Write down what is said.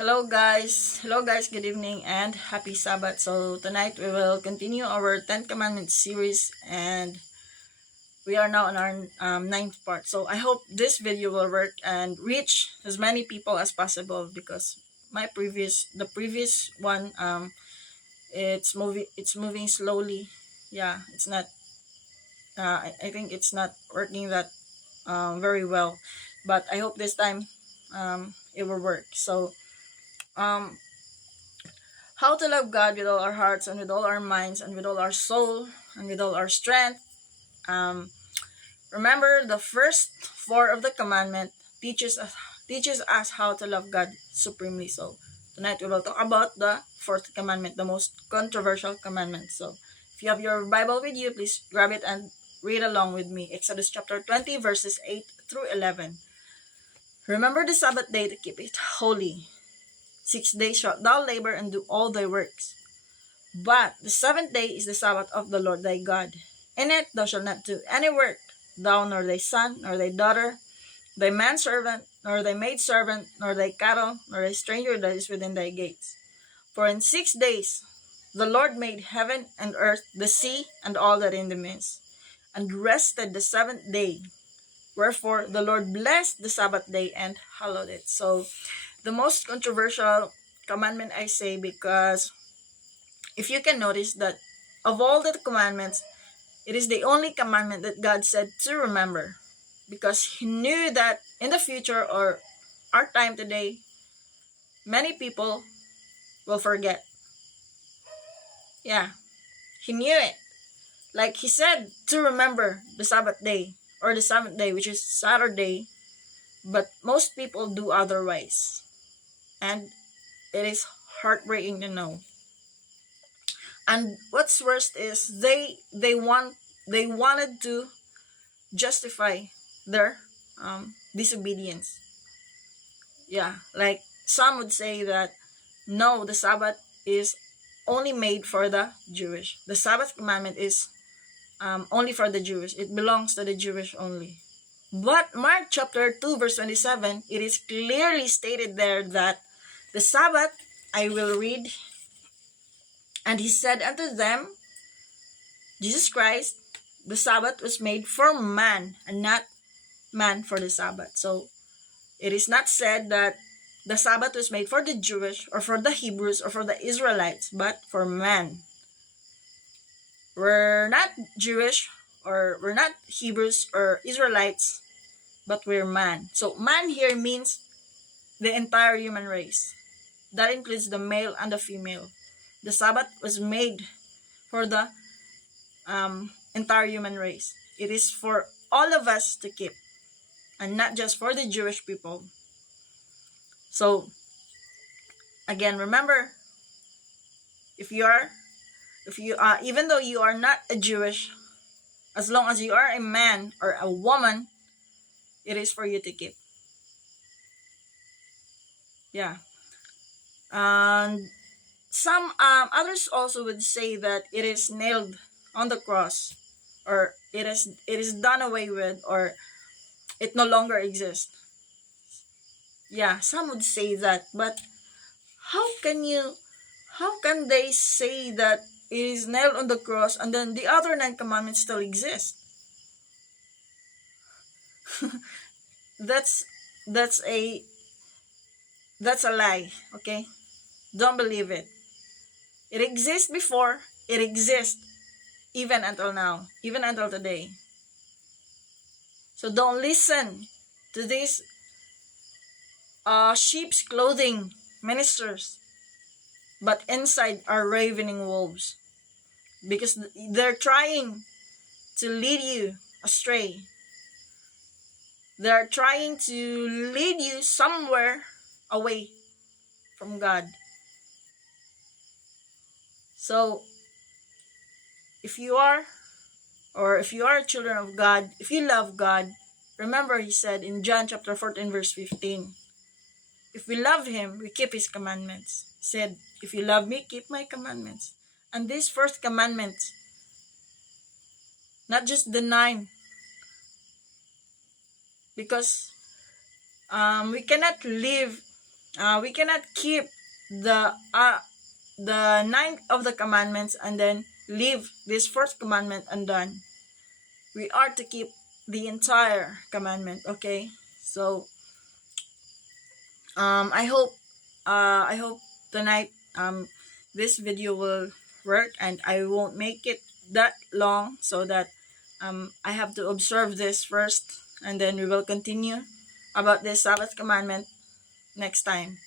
Hello guys, good evening and happy Sabbath. So tonight we will continue our 10 Commandments series, and we are now on our ninth part. So I hope this video will work and reach as many people as possible, because the previous one it's moving slowly. Yeah, it's not I think it's not working that very well, but I hope this time it will work. So um how to love God with all our hearts and with all our minds and with all our soul and with all our strength. Um, Remember, the first four of the commandment teaches us how to love God supremely. So tonight we will talk about the fourth commandment, the most controversial commandment. So if you have your Bible with you, please grab it and read along with me. Exodus chapter 20, verses 8 through 11. Remember the Sabbath day to keep it holy. 6 days shalt thou labor and do all thy works. But the seventh day is the Sabbath of the Lord thy God. In it thou shalt not do any work, thou nor thy son, nor thy daughter, thy manservant, nor thy maidservant, nor thy cattle, nor thy stranger that is within thy gates. For in 6 days the Lord made heaven and earth, the sea, and all that in the midst, and rested the seventh day. Wherefore the Lord blessed the Sabbath day and hallowed it. So the most controversial commandment, I say, because if you can notice that of all the commandments, it is the only commandment that God said to remember, because He knew that in the future, or our time today, many people will forget. Yeah, He knew it. Like He said to remember the Sabbath day or the seventh day, which is Saturday, but most people do otherwise. And it is heartbreaking to know. And what's worst is they wanted to justify their disobedience. Yeah, like some would say that no, the Sabbath is only made for the Jewish. The Sabbath commandment is only for the Jewish. It belongs to the Jewish only. But Mark chapter 2 verse 27, it is clearly stated there that the Sabbath, I will read, and He said unto them, Jesus Christ, the Sabbath was made for man and not man for the Sabbath. So it is not said that the Sabbath was made for the Jewish or for the Hebrews or for the Israelites, but for man. We're not Jewish or we're not Hebrews or Israelites, but we're man. So man here means the entire human race. That includes the male and the female. The Sabbath was made for the entire human race. It is for all of us to keep, and not just for the Jewish people. So again, remember, if you even though you are not a Jewish, as long as you are a man or a woman, it is for you to keep. Yeah. And some others also would say that it is nailed on the cross, or it is done away with, or it no longer exists. Yeah, some would say that, but how can they say that it is nailed on the cross and then the other 9 commandments still exist? that's that's a that's a lie, okay? Don't believe it. It exists before, it exists even until now, even until today. So don't listen to these sheep's clothing ministers, but inside are ravening wolves, because they're trying to lead you astray. They're trying to lead you somewhere away from God. So if you are children of God, if you love God, remember He said in John chapter 14 verse 15, if we love Him, we keep His commandments. He said, if you love me, keep my commandments. And this first commandment, not just the 9, because we cannot live We cannot keep the ninth of the commandments and then leave this first commandment undone. We are to keep the entire commandment. Okay, so I hope tonight this video will work, and I won't make it that long so that I have to observe this first, and then we will continue about this Sabbath commandment next time.